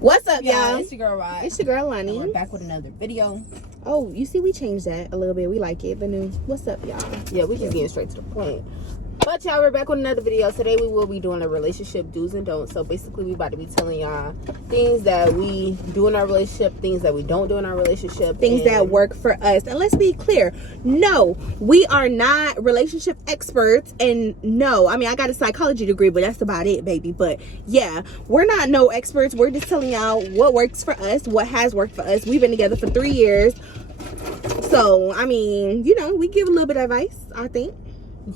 What's up, y'all? It's your girl Rod. It's your girl Lani. And we're back with another video. Oh, you see, we changed that a little bit. We like it. The new. What's up, y'all? Yeah, we just getting straight to the point. But y'all, we're back with another video. Today we will be doing a relationship do's and don'ts. So basically, we about to be telling y'all things that we do in our relationship, things that we don't do in our relationship, things that work for us. And let's be clear, no, we are not relationship experts. And no, I mean, I got a psychology degree, but that's about it, baby. But yeah, we're not no experts. We're just telling y'all what works for us, what has worked for us. We've been together for 3 years. So, I mean, you know, we give a little bit of advice, I think.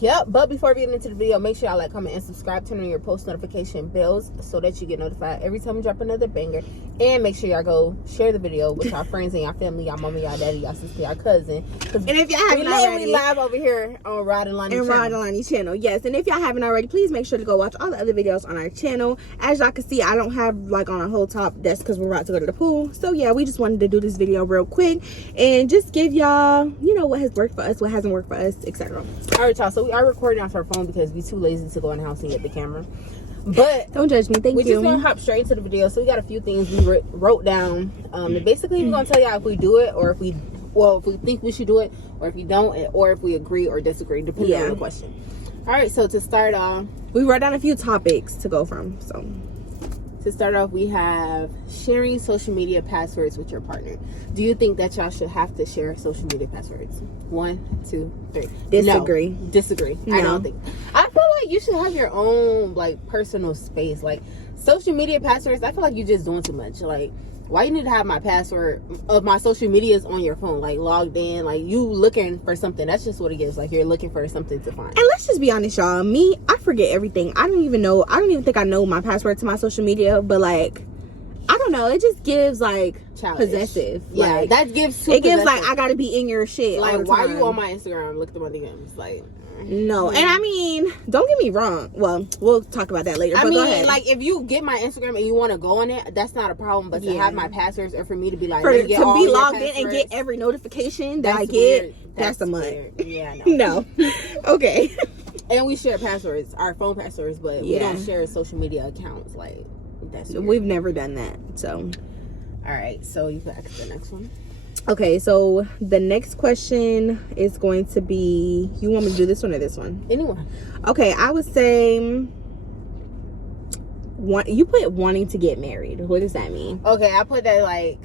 Yep, but before we get into the video, make sure y'all like, comment, and subscribe. Turn on your post notification bells so that you get notified every time we drop another banger. And make sure y'all go share the video with y'all friends and y'all family, y'all mama, y'all daddy, y'all sister, y'all cousin. And if y'all haven't already, we live over here on RodandLani channel. RodandLani channel, yes. And if y'all haven't already, please make sure to go watch all the other videos on our channel. As y'all can see, I don't have like on a whole top. That's because we're about to go to the pool. So yeah, we just wanted to do this video real quick and just give y'all, you know, what has worked for us, what hasn't worked for us, etc. All right, y'all. So we are recording off our phone because we're too lazy to go in the house and get the camera. But don't judge me. Thank you. We're just gonna hop straight into the video. So we got a few things we wrote down. And basically, we're gonna tell y'all if we do it or if we think we should do it, or if we don't, or if we agree or disagree, depending on the question. All right. So to start off, we wrote down a few topics to go from. So to start off, we have sharing social media passwords with your partner. Do you think that y'all should have to share social media passwords? 1, 2, 3. Disagree. No. Disagree. No. I don't think. I feel like you should have your own like personal space. Like social media passwords, I feel like you're just doing too much. Like, why you need to have my password of my social medias on your phone, like logged in, like you looking for something? That's just what it is. Like you're looking for something to find. And let's just be honest, y'all. Me, I forget everything. I don't even think I know my password to my social media, but like, I don't know. It just gives like childish. Possessive. Yeah, like, that gives. It gives like I gotta be in your shit. Like, why are you on my Instagram? Look at my DMs. Like, no. And I mean, don't get me wrong. Well, we'll talk about that later. I but mean, go ahead. like if you get my Instagram and you want to go on it, that's not a problem. But to have my passwords or for me to be like, to be logged in and get every notification that I get, weird. That's a month. Yeah, no. No. Okay. And we share passwords, our phone passwords, but we don't share social media accounts. Like, that's weird. We've never done that. So, all right. So you can ask the next one. Okay, so the next question is going to be, you want me to do this one or this one? Anyone. Okay, I would say, you put wanting to get married. What does that mean? Okay, I put that like,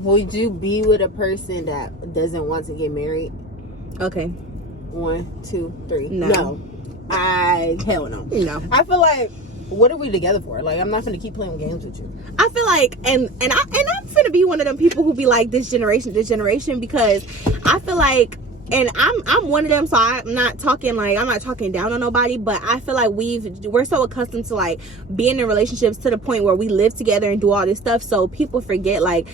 would you be with a person that doesn't want to get married? Okay. 1, 2, 3. No. Hell no. No. I feel like, what are we together for? Like, I'm not gonna keep playing games with you. I feel like, and I'm finna be one of them people who be like this generation, because I feel like, and I'm one of them, so I'm not talking down on nobody, but I feel like we're so accustomed to like being in relationships to the point where we live together and do all this stuff, so people forget like,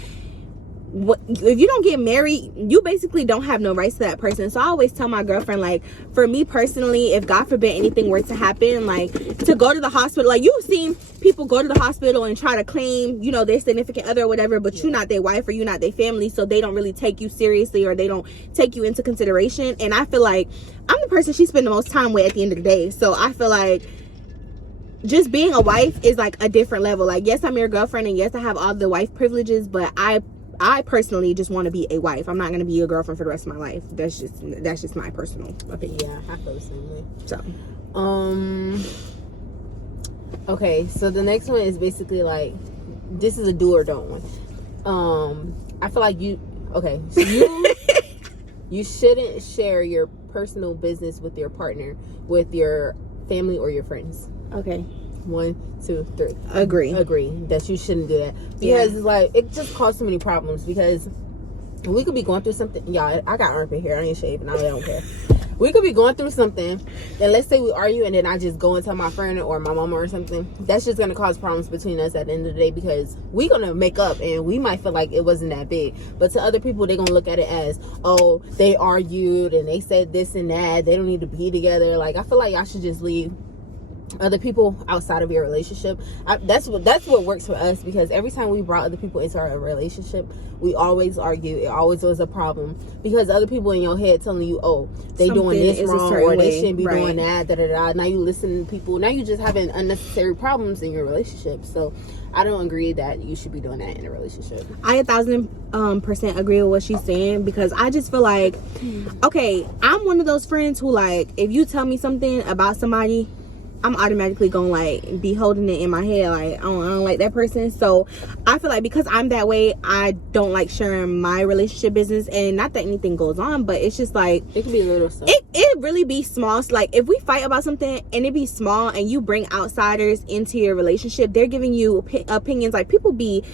if you don't get married, you basically don't have no rights to that person. So I always tell my girlfriend, like, for me personally, if God forbid anything were to happen, like to go to the hospital, like you've seen people go to the hospital and try to claim, you know, their significant other or whatever, but you're not their wife or you're not their family, so they don't really take you seriously or they don't take you into consideration. And I feel like I'm the person she spend the most time with at the end of the day. So I feel like just being a wife is like a different level. Like, yes, I'm your girlfriend and yes, I have all the wife privileges, but I personally just want to be a wife. I'm not going to be your girlfriend for the rest of my life. That's just my personal opinion. Yeah, I feel the same way. So, okay, so the next one is basically like, this is a do or don't one. I feel like so you shouldn't share your personal business with your partner, with your family or your friends. Okay. 1, 2, 3. Agree that you shouldn't do that, because it's like it just causes so many problems. Because we could be going through something, y'all. I got armpit hair, I ain't shaved, and I don't care. We could be going through something, and let's say we argue, and then I just go and tell my friend or my mama or something. That's just gonna cause problems between us at the end of the day, because we gonna make up, and we might feel like it wasn't that big, but to other people, they're gonna look at it as, oh, they argued and they said this and that. They don't need to be together. Like, I feel like y'all should just leave other people outside of your relationship. That's what works for us, because every time we brought other people into our relationship, we always argue. It always was a problem, because other people in your head telling you, oh, they doing this wrong, or they shouldn't be doing that, Now you listen to people. Now you just having unnecessary problems in your relationship. So I don't agree that you should be doing that in a relationship. I 1,000% agree with what she's saying, because I just feel like, okay, I'm one of those friends who, like, if you tell me something about somebody, I'm automatically gonna like be holding it in my head, like I don't like that person. So I feel like because I'm that way, I don't like sharing my relationship business. And not that anything goes on, but it's just like it could be little stuff. It really be small. So like if we fight about something and it be small, and you bring outsiders into your relationship, they're giving you opinions. Like, people be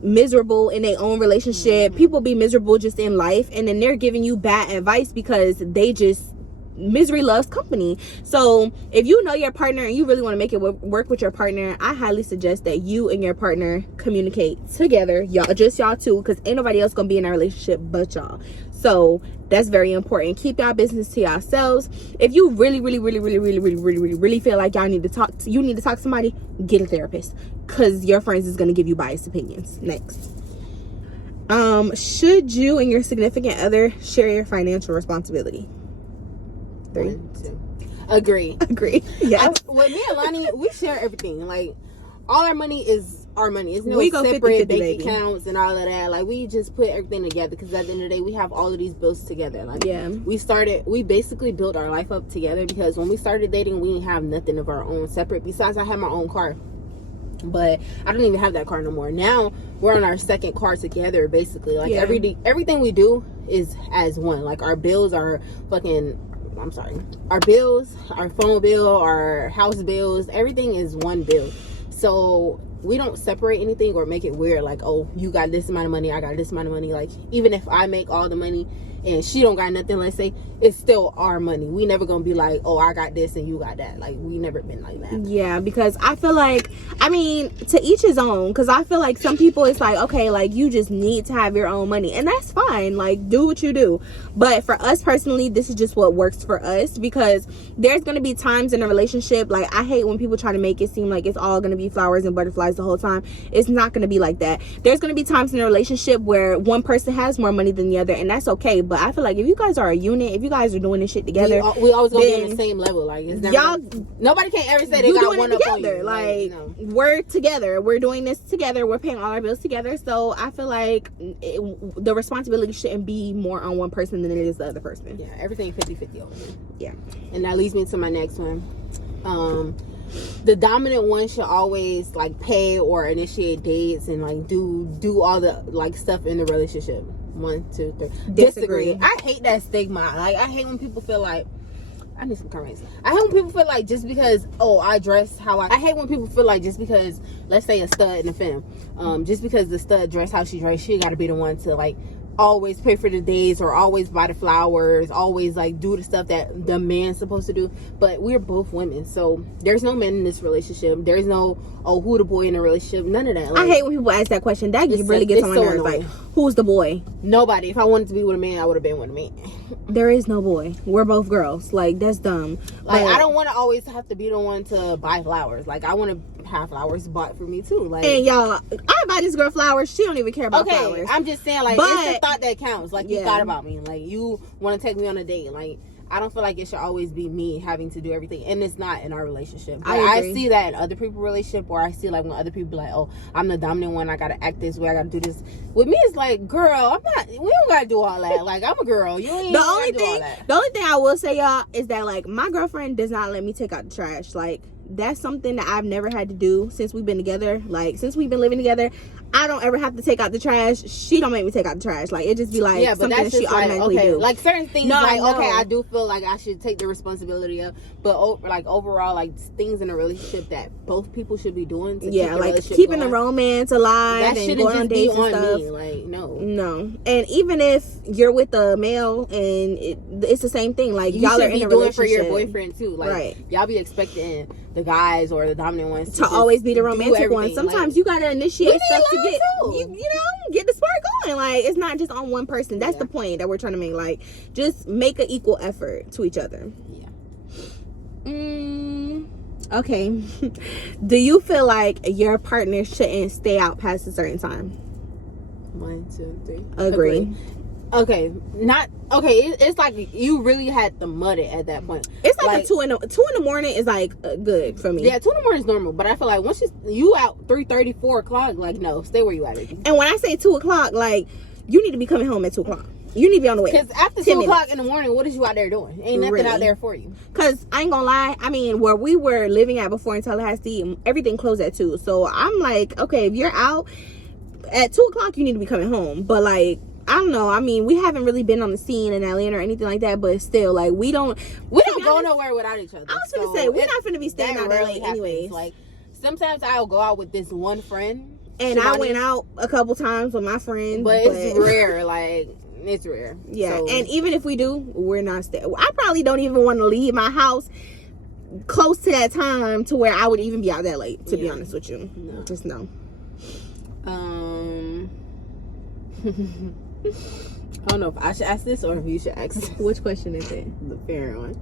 miserable in their own relationship, people be miserable just in life, and then they're giving you bad advice because they just, misery loves company. So if you know your partner and you really want to make it work with your partner, I highly suggest that you and your partner communicate together, y'all two, because ain't nobody else gonna be in a relationship but y'all. So that's very important. Keep y'all business to yourselves. If you really feel like y'all need to talk to somebody, get a therapist, because your friends is gonna give you biased opinions. Next, should you and your significant other share your financial responsibility? 3, 1, 2. Agree. Yeah. With me and Lonnie, we share everything. Like, all our money is our money. It's no we go separate 50-50, bank baby. accounts and all of that. Like, we just put everything together, because at the end of the day, we have all of these bills together. Like, yeah, we basically built our life up together, because when we started dating, we didn't have nothing of our own separate. Besides, I had my own car, but I don't even have that car no more. Now we're on our second car together, basically. Like, everything we do is as one. Like, our bills are our bills, our phone bill, our house bills, everything is one bill. So we don't separate anything or make it weird, like, oh, you got this amount of money, I got this amount of money. Like, even if I make all the money and she don't got nothing, let's say, it's still our money. We never gonna be like, oh, I got this and you got that. Like, we never been like that. Yeah, because I feel like, I mean, to each his own, because I feel like some people, it's like, okay, like, you just need to have your own money, and that's fine. Like, do what you do. But for us personally, this is just what works for us, because there's gonna be times in a relationship, like, I hate when people try to make it seem like it's all gonna be flowers and butterflies the whole time. It's not gonna be like that. There's gonna be times in a relationship where one person has more money than the other, and that's okay. But I feel like if you guys are a unit, if you guys are doing this shit together, we always gonna be on the same level. Like, it's never nobody can ever say they got one up on you. Like, no. We're together, we're doing this together, we're paying all our bills together. So I feel like the responsibility shouldn't be more on one person than it is the other person. Yeah, everything 50-50 over here. Yeah. And that leads me to my next one. The dominant one should always like pay or initiate dates and like do all the like stuff in the relationship. 1, 2, 3. Disagree. I hate that stigma. Like, I hate when people feel like, I need some currency. I hate when people feel like just because, oh, I dress how I hate when people feel like just because, let's say a stud in the film, just because the stud dress how she dress, she got to be the one to like always pay for the dates or always buy the flowers, always like do the stuff that the man's supposed to do. But we're both women, so there's no men in this relationship. There's no, oh, who the boy in the relationship, none of that. Like, I hate when people ask that question. That really gets on my nerves. Like, who's the boy? Nobody. If I wanted to be with a man, I would have been with a man. There is no boy. We're both girls. Like, that's dumb. Like, I don't want to always have to be the one to buy flowers. Like, I want to have flowers bought for me too. Like, and y'all, I buy this girl flowers. She don't even care about flowers. I'm just saying, like, it's the thought that counts. Like, you thought about me. Like, you want to take me on a date. Like, I don't feel like it should always be me having to do everything, and it's not in our relationship. But I see that in other people's relationship, or I see like when other people be like, oh, I'm the dominant one, I gotta act this way, I gotta do this. With me, it's like, girl, we don't gotta do all that. Like, I'm a girl. You ain't the only thing I will say, y'all, is that like my girlfriend does not let me take out the trash. Like, that's something that I've never had to do since we've been together. Like, since we've been living together, I don't ever have to take out the trash. She don't make me take out the trash. Like, it just be like something that she automatically do. Like, certain things, I do feel like I should take the responsibility of, but like overall, like things in a relationship that both people should be doing to keep the like keeping the romance alive and going on dates and stuff. Me. Like, no. And even if you're with a male and it's the same thing. Like, y'all are in a relationship for your boyfriend too. Like, y'all be expecting the guys or the dominant ones to always be the romantic one. Sometimes like, you gotta initiate stuff to get get the spark going. Like, it's not just on one person. That's the point that we're trying to make. Like, just make an equal effort to each other. Okay. Do you feel like your partner shouldn't stay out past a certain time? 1, 2, 3. Agree. Okay, not okay. It's like you really had to mud it at that point. It's like a 2 in the morning is like good for me. Yeah, 2 in the morning is normal, but I feel like once you out 3:30, 4 o'clock, like no, stay where you at. And when I say 2 o'clock, like you need to be coming home at 2 o'clock. You need to be on the way. Because after 2 o'clock in the morning, what is you out there doing? Ain't nothing out there for you. Because I ain't gonna lie, I mean, where we were living at before in Tallahassee, everything closed at 2. So I'm like, okay, if you're out at 2 o'clock, you need to be coming home. But like, I don't know. I mean, we haven't really been on the scene in Atlanta or anything like that, but still, like, we don't go nowhere without each other. I was gonna say, we're not gonna be staying out there late anyways. Like, sometimes I'll go out with this one friend. And I went out a couple times with my friends. But it's rare, like, it's rare. Yeah, so. And even if we do, we're not staying. I probably don't even want to leave my house close to that time to where I would even be out that late, to be honest with you. No. Just no. I don't know if I should ask this or if you should ask this. Which question is it? The fair one.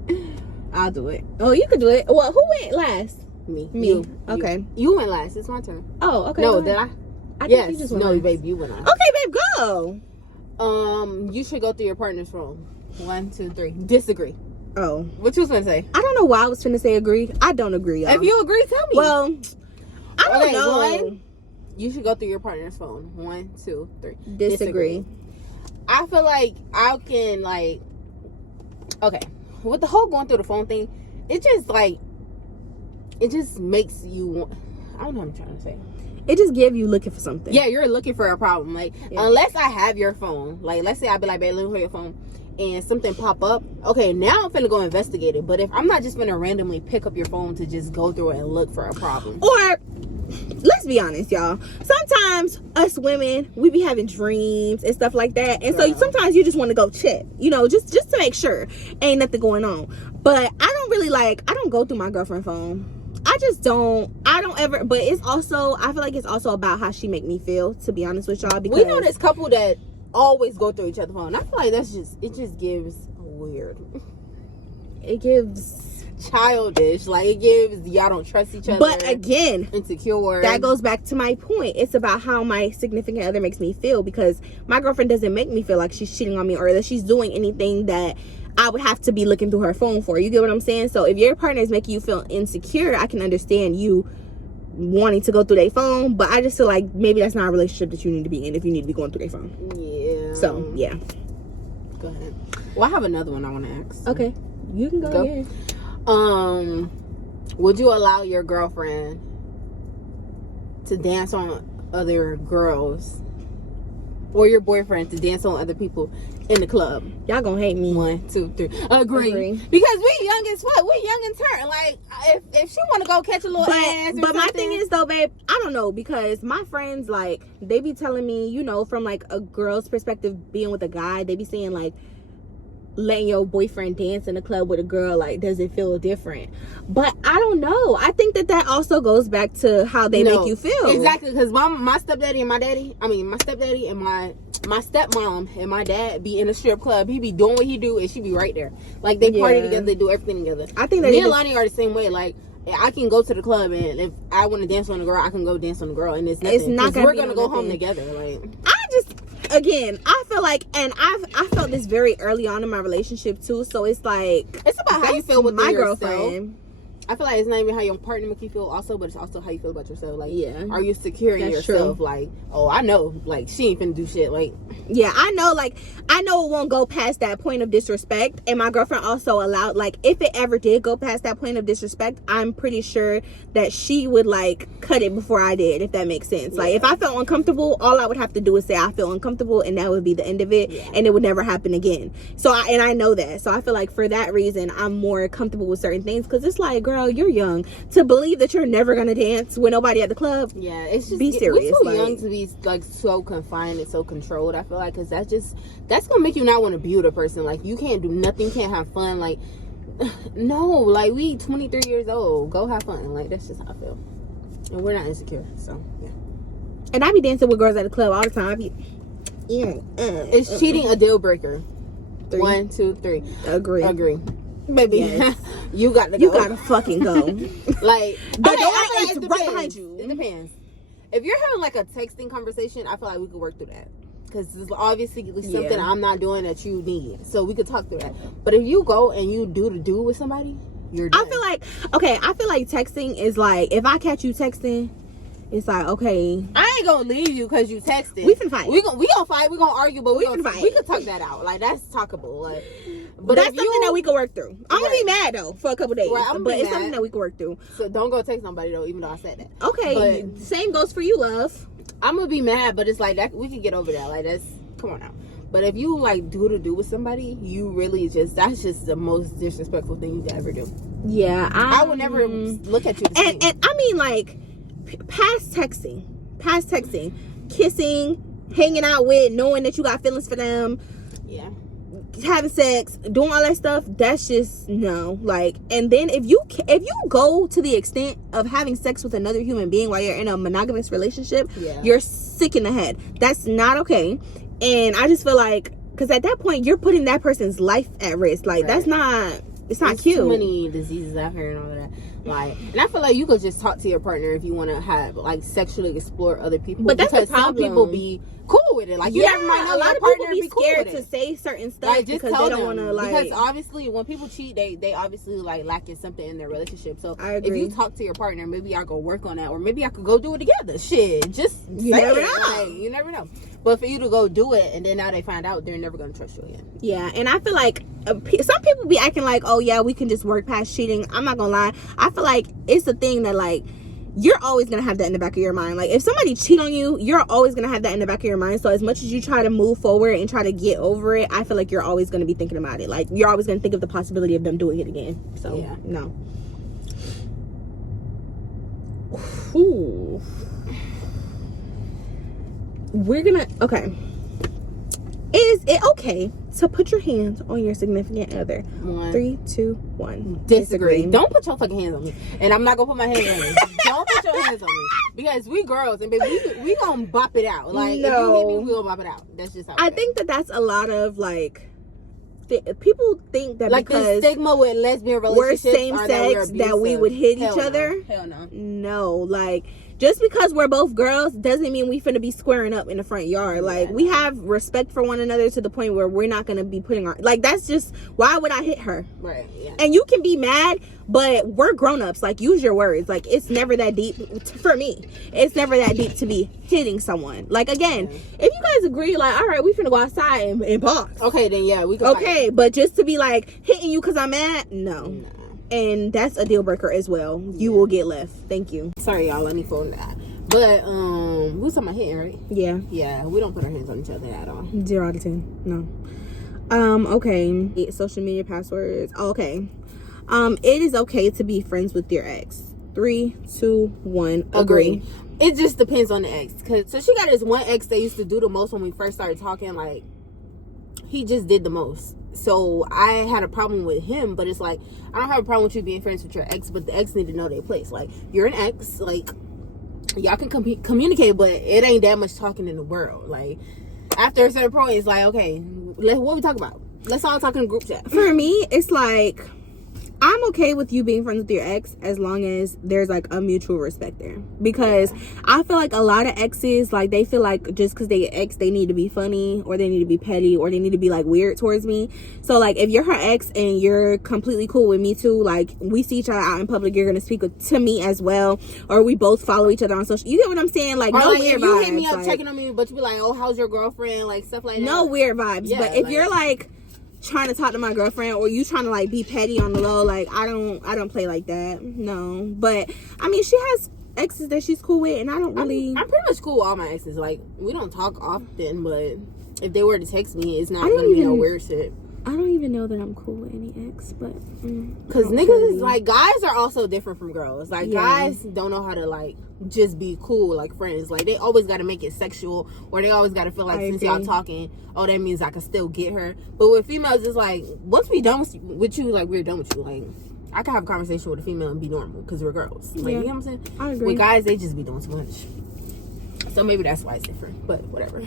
I'll do it. Oh, you could do it. Well, who went last? Me. Okay. You went last. It's my turn. Oh, okay. No, did I? Yes. You just went last. Babe, you went last. Okay, babe, go. You should go through your partner's phone. 1, 2, 3. Disagree. Oh. What you was gonna say? I don't know why I was finna say agree. I don't agree, y'all. If you agree, tell me. Well, I don't know. 1, you should go through your partner's phone. 1, 2, 3. Disagree. I feel like I can, like, okay, with the whole going through the phone thing, it just makes you want, I don't know what I'm trying to say. It just give you looking for something. Yeah, you're looking for a problem. Like, unless I have your phone, like, let's say I be like, babe, let me hold your phone, and something pop up. Okay, now I'm finna go investigate it. But if I'm not just finna randomly pick up your phone to just go through it and look for a problem. Or, let's be honest, y'all. Sometimes us women, we be having dreams and stuff like that. And so sometimes you just want to go check, you know, just to make sure ain't nothing going on. But I don't go through my girlfriend's phone. I don't ever, but it's also, I feel like it's also about how she make me feel, to be honest with y'all. Because we know this couple that always go through each other's phone. I feel like it just gives weird. It gives childish. Like, it gives y'all don't trust each other. But again, insecure. That goes back to my point. It's about how my significant other makes me feel, because my girlfriend doesn't make me feel like she's cheating on me or that she's doing anything that I would have to be looking through her phone for. You get what I'm saying? So if your partner is making you feel insecure, I can understand you wanting to go through their phone, but I just feel like maybe that's not a relationship that you need to be in if you need to be going through their phone. Yeah. So yeah. Go ahead. Well, I have another one I want to ask. Okay. You can go ahead. Would you allow your girlfriend to dance on other girls, or your boyfriend to dance on other people in the club? Y'all gonna hate me. 1, 2, 3. Agree. Because we young as fuck. We young and turn. Like, if she want to go catch a little ass or but my thing is though, babe, I don't know, because my friends, like, they be telling me, you know, from like a girl's perspective, being with a guy, they be saying like, letting your boyfriend dance in the club with a girl, like, does it feel different? But I don't know. I think that also goes back to how they make you feel. Exactly, because my stepdaddy and my daddy, my stepdaddy and my stepmom and my dad be in a strip club. He be doing what he do and she be right there. Like, they party together, they do everything together. I think that me and Lonnie are the same way. Like, I can go to the club, and if I want to dance on a girl, I can go dance on a girl, and it's nothing. It's not gonna we're gonna go home together. Like, again, I feel like, and I felt this very early on in my relationship too. So it's like, it's about how you feel with my girlfriend. I feel like it's not even how your partner make you feel also, but it's also how you feel about yourself. Like, yeah, are you secure in yourself? True. Like, oh, I know, like, she ain't finna do shit. Like, yeah, I know, like, I know it won't go past that point of disrespect. And my girlfriend also allowed, like, if it ever did go past that point of disrespect, I'm pretty sure that she would, like, cut it before I did, if that makes sense. Yeah. Like, if I felt uncomfortable, all I would have to do is say I feel uncomfortable, and that would be the end of it. Yeah. And it would never happen again. So I know that. So I feel like for that reason, I'm more comfortable with certain things, because it's like, girl, you're young to believe that you're never gonna dance with nobody at the club. Yeah, it's just, be serious. We're too young to be, like, so confined and so controlled, I feel like, because that's gonna make you not want to be with a person. Like, you can't do nothing, can't have fun. Like, no, like, we 23 years old, go have fun. Like, that's just how I feel, and we're not insecure. So yeah. And I be dancing with girls at the club all the time. Is cheating a deal breaker? 3. 1, 2, 3. Agree. baby. Yes. You got to go. You gotta fucking go. Like, the door it is right depends. behind you. It depends. If you're having like a texting conversation, I feel like we could work through that. Because it's obviously something I'm not doing that you need. So we could talk through that. But if you go and you do with somebody, you're done. I feel like texting is like, if I catch you texting, it's like, okay, I ain't gonna leave you because you texted. We can fight. We gonna fight. We gonna argue, but we can fight. We can talk that out. Like, that's talkable. Like, but that's something that we can work through. I'm gonna be mad though for a couple days, right, but it's something that we can work through. So don't go text nobody though, even though I said that. Okay, but same goes for you, love. I'm gonna be mad, but it's like that. We can get over that. Like, that's, come on now. But if you like do with somebody, you really that's just the most disrespectful thing you could ever do. Yeah, I would never look at you the same. And I mean, like, past texting, kissing, hanging out with, knowing that you got feelings for them, having sex, doing all that stuff, that's just no. Like, and then if you go to the extent of having sex with another human being while you're in a monogamous relationship, you're sick in the head. That's not okay. And I just feel like, because at that point you're putting that person's life at risk. Like, that's not, it's not cute. Too many diseases out here and all of that. Like, and I feel like you could just talk to your partner if you want to have, like, sexually explore other people. But that's because the problem. some people be cool with it. Like, you never might know a lot of people be scared to say certain stuff, like, because they don't want to, like, because obviously when people cheat, they obviously like lacking something in their relationship. So I agree. If you talk to your partner, maybe y'all go work on that, or maybe y'all could go do it together. Shit, just you never know. Like, you never know. But for you to go do it and then now they find out, they're never gonna trust you again. Yeah, and I feel like some people be acting like, oh yeah, we can just work past cheating. I'm not gonna lie, I feel like it's a thing that, like, you're always gonna have that in the back of your mind. Like, if somebody cheat on you, you're always gonna have that in the back of your mind. So as much as you try to move forward and try to get over it, I feel like you're always gonna be thinking about it. Like, you're always gonna think of the possibility of them doing it again. So yeah. No. Ooh. We're gonna, okay, is it okay to put your hands on your significant other? 3, 2, 1. Disagree. Don't put your fucking hands on me. And I'm not gonna put my hands on you. Don't put your hands on me. Because we girls, and baby, we gonna bop it out. Like, if you hit me, we gonna bop it out. That's just how I think that's a lot of, like, people think that, like, because the stigma with lesbian relationships, we're same sex, that we would hit each other. Hell no. No, like, just because we're both girls doesn't mean we finna be squaring up in the front yard. Like, we have respect for one another to the point where we're not gonna be putting our, like, that's just, why would I hit her? Right. Yeah. And you can be mad, but we're grown-ups. Like, use your words. Like, it's never that deep for me. It's never that deep to be hitting someone. Like, again, if you guys agree, like, all right, we finna go outside and box. Okay, then yeah, we can. Okay, fight. But just to be like hitting you because I'm mad, no. And that's a deal breaker as well. You will get left. Thank you. Sorry, y'all. Let me phone that. But we was talking about hitting, right? Yeah. Yeah, we don't put our hands on each other at all. 0 out of 10. No. Okay. Social media passwords. Okay. It is okay to be friends with your ex. 3, 2, 1. Agree. It just depends on the ex. So she got this one ex that used to do the most when we first started talking. Like, he just did the most. So I had a problem with him, but it's like, I don't have a problem with you being friends with your ex, but the ex need to know their place. Like, you're an ex, like, y'all can communicate, but it ain't that much talking in the world. Like, after a certain point, it's like, okay, what we talk about? Let's all talk in a group chat. For me, it's like, I'm okay with you being friends with your ex as long as there's, like, a mutual respect there. Because I feel like a lot of exes, like, they feel like just because they ex, they need to be funny, or they need to be petty, or they need to be, like, weird towards me. So, like, if you're her ex and you're completely cool with me too, like, we see each other out in public, you're gonna speak to me as well, or we both follow each other on social. You get what I'm saying? Like, or no, like, weird vibes. You hit me up, like, checking on me, but you be like, oh, how's your girlfriend? Like, stuff like that. No weird vibes. Yeah, but if you're like trying to talk to my girlfriend, or you trying to, like, be petty on the low, like, I don't play like that. No. But I mean, she has exes that she's cool with, and I don't really, I'm pretty much cool with all my exes. Like, we don't talk often, but if they were to text me, it's not gonna be no weird shit. I don't even know that I'm cool with any ex, but because niggas, like, guys are also different from girls. Like, guys don't know how to, like, just be cool, like, friends. Like, they always got to make it sexual, or they always got to feel like, since y'all talking, oh, that means I can still get her. But with females, it's like, once we done with you, like, we're done with you. Like, I can have a conversation with a female and be normal because we're girls. Like, you know what I'm saying? I agree. With guys, they just be doing too much. So maybe that's why it's different, but whatever.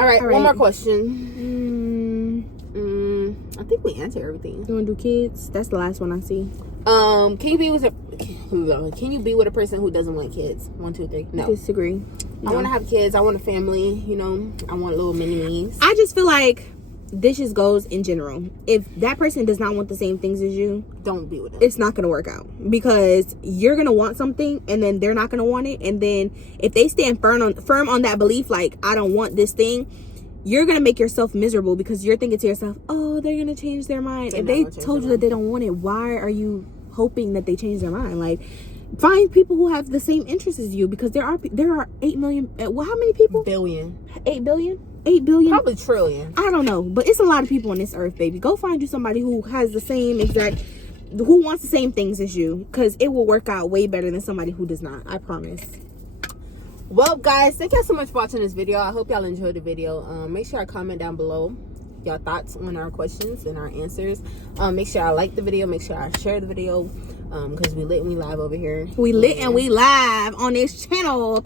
All right. One more question. I think we answered everything. You want to do kids? That's the last one I see. Can you be with a person who doesn't want kids? 1, 2, 3. No. Disagree. No. I want to have kids. I want a family. You know, I want little mini-me's. I just feel like this just goes in general. If that person does not want the same things as you, don't be with them. It's not going to work out, because you're going to want something and then they're not going to want it. And then if they stand firm on that belief, like, I don't want this thing, you're going to make yourself miserable, because you're thinking to yourself, oh, they're going to change their mind. If they told you that they don't want it, why are you hoping that they change their mind? Like, find people who have the same interests as you, because there are 8 million. Well, how many people? Billion. 8 billion? 8 billion? Probably trillion. I don't know, but it's a lot of people on this earth, baby. Go find you somebody who has the same exact, who wants the same things as you, because it will work out way better than somebody who does not. I promise. Well, guys, thank y'all so much for watching this video. I hope y'all enjoyed the video. Make sure I comment down below y'all thoughts on our questions and our answers. Make sure I like the video. Make sure I share the video, because we lit and we live over here. We lit and we live on this channel.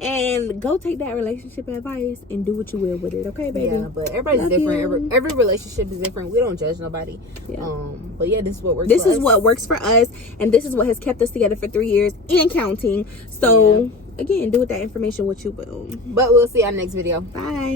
And go take that relationship advice and do what you will with it, okay, baby? Yeah, but everybody's different. Every relationship is different. We don't judge nobody. Yeah. But yeah, this is what works. This is what works for us, and this is what has kept us together for 3 years and counting. So again, do with that information what you will. But we'll see y'all next video. Bye.